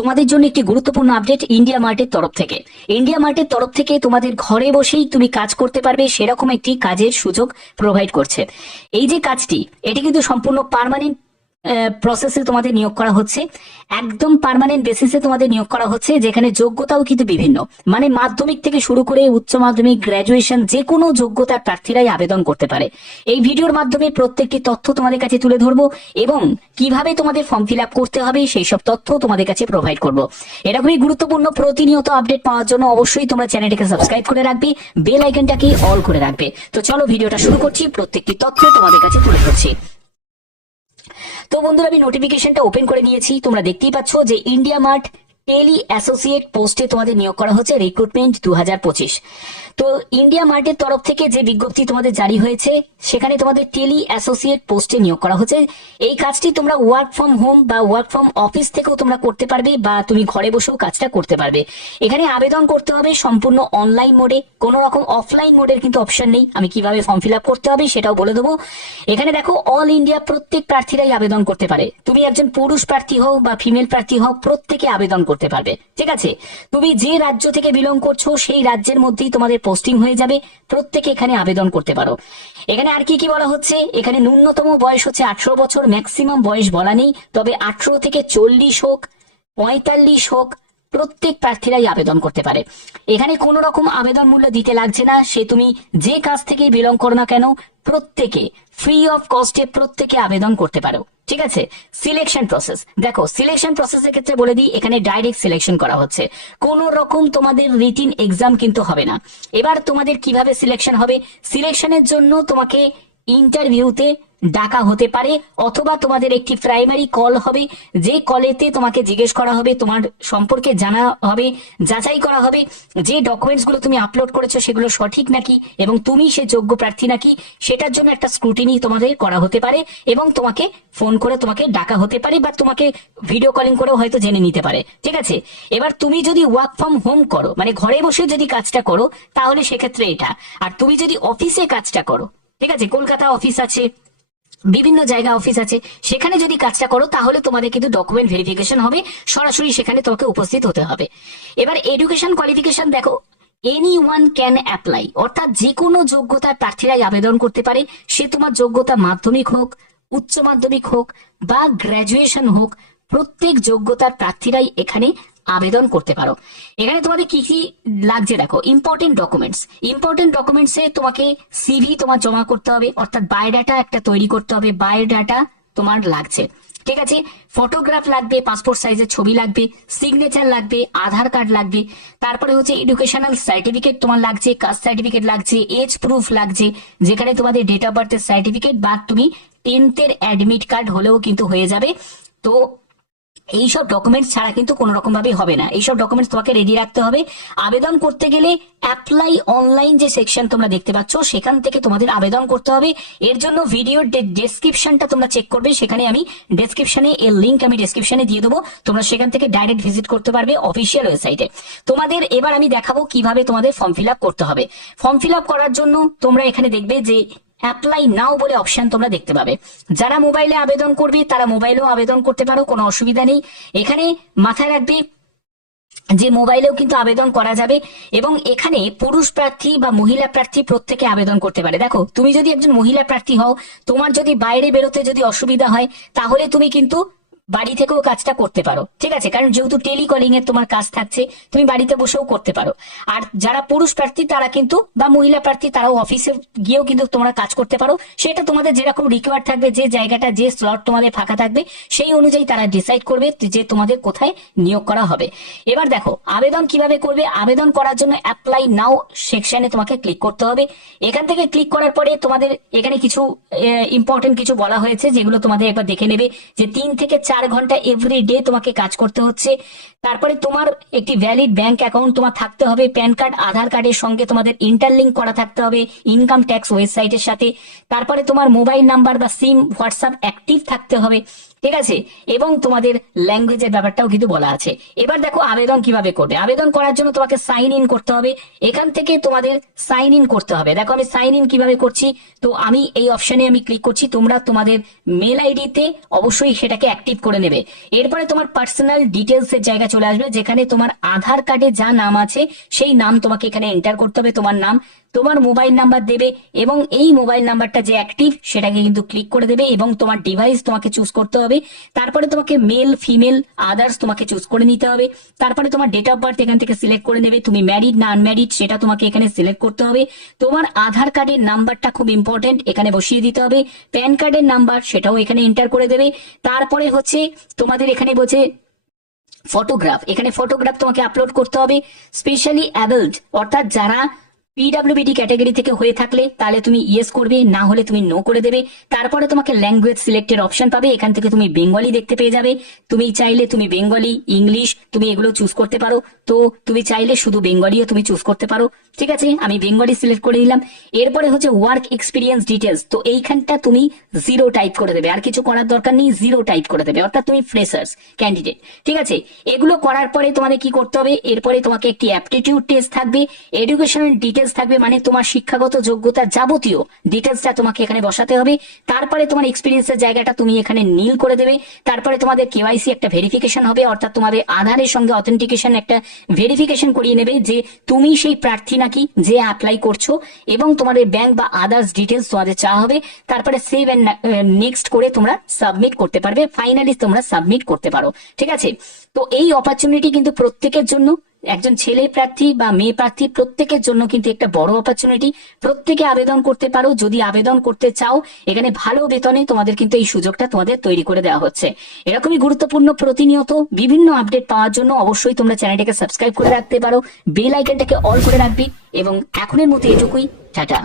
তোমাদের জন্য একটি গুরুত্বপূর্ণ আপডেট ইন্ডিয়া মার্টের তরফ থেকে। ইন্ডিয়া মার্টের তরফ থেকে তোমাদের ঘরে বসেই তুমি কাজ করতে পারবে, সেরকম একটি কাজের সুযোগ প্রোভাইড করছে। এই যে কাজটি, এটি কিন্তু সম্পূর্ণ পার্মানেন্ট প্রসেসে তোমাদের নিয়োগ করা হচ্ছে। একদম পার্মানেন্ট বেসিসে তোমাদের নিয়োগ করা হচ্ছে, যেখানে যোগ্যতাও কিন্তু বিভিন্ন। মানে মাধ্যমিক থেকে শুরু করে উচ্চ মাধ্যমিক গ্র্যাজুয়েশন যে কোনো যোগ্যতার প্রার্থীরাই আবেদন করতে পারে। এই ভিডিওর মাধ্যমে প্রত্যেকটি তথ্য তোমাদের কাছে তুলে ধরবো এবং কীভাবে তোমাদের ফর্ম ফিল আপ করতে হবে, সেই সব তথ্য তোমাদের কাছে প্রোভাইড করব। এরকমই গুরুত্বপূর্ণ প্রতিনিয়ত আপডেট পাওয়ার জন্য অবশ্যই তোমরা চ্যানেলটিকে সাবস্ক্রাইব করে রাখবে বেল আইকনটাকে অল করে রাখবে। তো চলো ভিডিওটা শুরু করছি, প্রত্যেকটি তথ্য তোমাদের কাছে তুলে ধরছি। তো বন্ধুরা আমি নোটিফিকেশনটা ওপেন করে নিয়েছি তোমরা দেখতেই পাচ্ছ যে ইন্ডিয়া মার্ট টেলি অ্যাসোসিয়েট পোস্টে তোমাদের নিয়োগ করা হচ্ছে রিক্রুটমেন্ট দু হাজার পঁচিশ। তো ইন্ডিয়া মার্টের তরফ থেকে যে বিজ্ঞপ্তি তোমাদের জারি হয়েছে, সেখানে তোমাদের টেলি অ্যাসোসিয়েট পোস্টে নিয়োগ করা হচ্ছে। এই কাজটি তোমরা ওয়ার্ক ফ্রম হোম বা ওয়ার্ক ফ্রম অফিস থেকেও তোমরা করতে পারবে বা তুমি ঘরে বসেও কাজটা করতে পারবে। এখানে আবেদন করতে হবে সম্পূর্ণ অনলাইন মোডে কোনো রকম অফলাইন মোডের কিন্তু অপশন নেই। আমি কীভাবে ফর্ম ফিল করতে হবে সেটাও বলে দেবো। এখানে দেখো অল ইন্ডিয়া প্রত্যেক প্রার্থীরাই আবেদন করতে পারে। তুমি একজন পুরুষ প্রার্থী হোক বা ফিমেল প্রার্থী হোক, প্রত্যেকে আবেদন করতে পারবে। ঠিক আছে? তুমি যে রাজ্য থেকে বিলং করছ, সেই রাজ্যের মধ্যেই তোমাদের পোস্টিং হয়ে যাবে। প্রত্যেকে এখানে আবেদন করতে পারো। এখানে আর কি কি বলা হচ্ছে? এখানে ন্যূনতম বয়স হচ্ছে আঠারো বছর ম্যাক্সিমাম বয়স বলা নেই। তবে আঠারো থেকে চল্লিশ হোক, পঁয়তাল্লিশ হোক প্রত্যেক প্রার্থীরাই আবেদন করতে পারে। এখানে কোনো রকম আবেদন মূল্য দিতে লাগছে না। সে তুমি যে কাজ থেকে বিলং করো না কেন, প্রত্যেকে ফ্রি অফ কস্টে প্রত্যেকে আবেদন করতে পারো। ঠিক আছে? সিলেকশন প্রসেস দেখো সিলেকশন প্রসেসের ক্ষেত্রে বলে দিই, এখানে ডাইরেক্ট সিলেকশন করা হচ্ছে। কোন রকম তোমাদের রিটিন এক্সাম কিন্তু হবে না। এবার তোমাদের কীভাবে সিলেকশন হবে? সিলেকশনের জন্য তোমাকে ইন্টারভিউতে ডাকা হতে পারে, অথবা তোমাদের একটি প্রাইমারি কল হবে, যে কলেতে তোমাকে জিজ্ঞেস করা হবে, তোমার সম্পর্কে জানা হবে, যাচাই করা হবে, যে ডকুমেন্টসগুলো তুমি আপলোড করেছ সেগুলো সঠিক নাকি, এবং তুমি সে যোগ্য প্রার্থী নাকি, সেটার জন্য একটা স্ক্রুটিনি তোমাদের করা হতে পারে, এবং তোমাকে ফোন করে তোমাকে ডাকা হতে পারে, বা তোমাকে ভিডিও কলিং করেও হয়তো জেনে নিতে পারে। ঠিক আছে? এবার তুমি যদি ওয়ার্ক ফ্রম হোম করো মানে ঘরে বসে যদি কাজটা করো, তাহলে সেক্ষেত্রে এটা। আর তুমি যদি অফিসে কাজটা করো ঠিক আছে, কলকাতা অফিস আছে, বিভিন্ন জায়গা অফিস আছে। সেখানে যদি কাজটা করো, তাহলে তোমাদের কিন্তু ডকুমেন্ট ভেরিফিকেশন হবে। সরাসরি সেখানে তোমাকে উপস্থিত হতে হবে। এবার এডুকেশন কোয়ালিফিকেশন দেখো এনি ওয়ান ক্যান অ্যাপ্লাই অর্থাৎ যে কোনো যোগ্যতার প্রার্থীরাই আবেদন করতে পারে। সে তোমার যোগ্যতা মাধ্যমিক হোক, উচ্চ মাধ্যমিক হোক বা গ্র্যাজুয়েশন হোক প্রত্যেক যোগ্যতার প্রার্থীরাই এখানে আবেদন করতে পারো। এখানে তোমাদের কি কি লাগছে দেখো ইম্পর্টেন্ট ডকুমেন্টস ইম্পর্টেন্ট ডকুমেন্টসে তোমাকে সিভি তোমার জমা করতে হবে, অর্থাৎ বায়োডাটা একটা তৈরি করতে হবে বায়োডাটা তোমার লাগছে। ঠিক আছে? ফটোগ্রাফ লাগবে পাসপোর্ট সাইজের ছবি লাগবে সিগনেচার লাগবে, আধার কার্ড লাগবে, তারপরে হচ্ছে এডুকেশনাল সার্টিফিকেট তোমার লাগছে কাস্ট সার্টিফিকেট লাগছে এজ প্রুফ লাগছে, যেখানে তোমাদের ডেট অফ বার্থের সার্টিফিকেট বা তুমি টেন্থের অ্যাডমিট কার্ড হলেও কিন্তু হয়ে যাবে। তো এইসব ডকুমেন্টস ছাড়া কিন্তু কোনো রকম ভাবে হবে না। এইসব ডকুমেন্টস তোমাকে রেডি রাখতে হবে। আবেদন করতে গেলে অ্যাপ্লাই অনলাইন যে সেকশন তোমরা দেখতে পাচ্ছ, সেখান থেকে তোমাদের আবেদন করতে হবে। এর জন্য ভিডিওর ডেসক্রিপশনটা তোমরা চেক করবে। সেখানে আমি ডেসক্রিপশনে এর লিঙ্ক আমি ডেসক্রিপশনে দিয়ে দেবো। তোমরা সেখান থেকে ডাইরেক্ট ভিজিট করতে পারবে অফিসিয়াল ওয়েবসাইটে তোমাদের এবার আমি দেখাবো কীভাবে তোমাদের ফর্ম ফিল করতে হবে। ফর্ম ফিল করার জন্য তোমরা এখানে দেখবে যে অ্যাপ্লাই নাও বলে অপশন তোমরা দেখতে পাবে। যারা মোবাইলে আবেদন করবে, তারা মোবাইলেও আবেদন করতে পারো, কোনো অসুবিধা নেই। এখানে মাথায় রাখবে যে মোবাইলেও কিন্তু আবেদন করা যাবে এবং এখানে পুরুষ প্রার্থী বা মহিলা প্রার্থী প্রত্যেকে আবেদন করতে পারে। দেখো, তুমি যদি একজন মহিলা প্রার্থী হও, তোমার যদি বাইরে বেরোতে যদি অসুবিধা হয়, তাহলে তুমি কিন্তু বাড়ি থেকেও কাজটা করতে পারো। ঠিক আছে? কারণ যেহেতু টেলিকলিং এর তোমার কাজ থাকছে, তুমি বাড়িতে বসেও করতে পারো। আর যারা পুরুষ প্রার্থী, তারা কিন্তু, বা মহিলা প্রার্থী, তারাও অফিসে গিয়েও কিন্তু তোমরা কাজ করতে পারো। সেটা তোমাদের যেরকম রিকোয়ার থাকবে, যে জায়গাটা, যে স্লট তোমাদের ফাঁকা থাকবে, সেই অনুযায়ী তারা ডিসাইড করবে যে তোমাদের কোথায় নিয়োগ করা হবে। এবার দেখো, আবেদন কীভাবে করবে? আবেদন করার জন্য অ্যাপ্লাই নাও সেকশনে তোমাকে ক্লিক করতে হবে। এখান থেকে ক্লিক করার পরে তোমাদের এখানে কিছু ইম্পর্টেন্ট কিছু বলা হয়েছে, যেগুলো তোমাদের একবার দেখে নেবে, যে তিন থেকে চার ঘণ্টা এভরি ডে তোমাকে কাজ করতে হচ্ছে। তারপরে তোমার একটি ভ্যালিড ব্যাংক অ্যাকাউন্ট তোমার থাকতে হবে প্যান কার্ড আধার কার্ডের সঙ্গে তোমাদের ইন্টারলিঙ্ক করা থাকতে হবে ইনকাম ট্যাক্স ওয়েবসাইটের সাথে। তারপরে তোমার মোবাইল নাম্বার বা সিম হোয়াটসঅ্যাপ অ্যাক্টিভ থাকতে হবে, ঠিক আছে? এবং তোমাদের ল্যাঙ্গুয়েজের ব্যাপারটাও কিন্তু বলা আছে। এবার দেখো আবেদন কীভাবে করবে। আবেদন করার জন্য তোমাকে সাইন ইন করতে হবে। এখান থেকে তোমাদের সাইন ইন করতে হবে। দেখো আমি সাইন ইন কীভাবে করছি? তো আমি এই অপশনে আমি ক্লিক করছি, তোমরা তোমাদের মেল আইডিতে অবশ্যই সেটাকে অ্যাক্টিভ করে নেবে। এরপরে তোমার পার্সোনাল ডিটেলস এর জায়গা চলে আসবে, যেখানে তোমার আধার কার্ডে যা নাম আছে, সেই নাম তোমাকে এখানে এন্টার করতে হবে তোমার নাম। তোমার মোবাইল নাম্বার দেবে এবং এই মোবাইল নাম্বারটা যে অ্যাক্টিভ সেটাকে কিন্তু ক্লিক করে দেবে এবং তোমার ডিভাইস তোমাকে চুজ করতে হবে। তারপরে তোমাকে মেল ফিমেল আদার্স তোমাকে চুজ করে নিতে হবে। তারপরে তোমার ডেট অফ বার্থ এখান থেকে সিলেক্ট করে নেবে। তুমি ম্যারিড না আনম্যারিড সেটা তোমাকে এখানে সিলেক্ট করতে হবে। তোমার আধার কার্ডের নাম্বারটা খুব ইম্পর্টেন্ট এখানে বসিয়ে দিতে হবে। প্যান কার্ডের নাম্বার সেটাও এখানে এন্টার করে দেবে। তারপরে হচ্ছে তোমাদের এখানে বলছে ফটোগ্রাফ এখানে ফটোগ্রাফ তোমাকে আপলোড করতে হবে স্পেশালি অ্যাডাল্ট অর্থাৎ যারা পিডাব্লিউবিডি ক্যাটাগরি থেকে হয়ে থাকলে, তাহলে তুমি ইয়েস করবে, না হলে তুমি নো করে দেবে। তারপরে তোমাকে ল্যাঙ্গুয়েজ সিলেক্টের অপশন পাবে, এখান থেকে তুমি বেঙ্গলি দেখতে পেয়ে যাবে। তুমি চাইলে তুমি বেঙ্গলি ইংলিশ তুমি এগুলো চুজ করতে পারো। তো তুমি চাইলে শুধু বেঙ্গলিও তুমি চুজ করতে পারো। ঠিক আছে? আমি বেঙ্গলি সিলেক্ট করে দিলাম। এরপরে হচ্ছে ওয়ার্ক এক্সপিরিয়েন্স ডিটেলস তো এইখানটা তুমি জিরো টাইপ করে দেবে। আর কিছু করার দরকার নেই জিরো টাইপ করে দেবে। অর্থাৎ তুমি ফ্রেশার্স ক্যান্ডিডেট ঠিক আছে? এগুলো করার পরে তোমাদের কি করতে হবে? এরপরে তোমাকে একটি অ্যাপটিটিউড টেস্ট থাকবে। এডুকেশনাল ডিটেলস থাকবে মানে তোমার শিক্ষাগত যোগ্যতার যাবতীয় ডিটেলসটা তোমাকে এখানে বসাতে হবে। তারপরে তোমার এক্সপিরিয়েন্সের জায়গাটা তুমি এখানে নীল করে দেবে। তারপরে তোমাদের কেওয়াইসি একটা ভেরিফিকেশন হবে। অর্থাৎ তোমাদের আধারের সঙ্গে অথেন্টিকেশন একটা ভেরিফিকেশন করিয়ে নেবে যে তুমি সেই প্রার্থী নাকি যে অ্যাপ্লাই করছ এবং তোমাদের ব্যাংক বা আদার্স ডিটেলস তোমাদের চাওয়া হবে। তারপরে সেভ এন্ড নেক্সট করে তোমরা সাবমিট করতে পারবে। ফাইনালি তোমরা সাবমিট করতে পারো। ঠিক আছে? তো এই অপরচুনিটি কিন্তু প্রত্যেকের জন্য একজন ছেলে প্রার্থী বা মেয়ে প্রার্থী প্রত্যেকের জন্য কিন্তু একটা বড় অপরচুনিটি প্রত্যেকে আবেদন করতে পারো, যদি আবেদন করতে চাও, এখানে ভালো বেতনে তোমাদের কিন্তু এই সুযোগটা তোমাদের তৈরি করে দেওয়া হচ্ছে। এরকমই গুরুত্বপূর্ণ প্রতিনিয়ত বিভিন্ন আপডেট পাওয়ার জন্য অবশ্যই তোমরা চ্যানেলটাকে সাবস্ক্রাইব করে রাখতে পারো বেল আইকনটাকে অল করে রাখবি, এবং এখনের মতো এটুকুই, টাটা।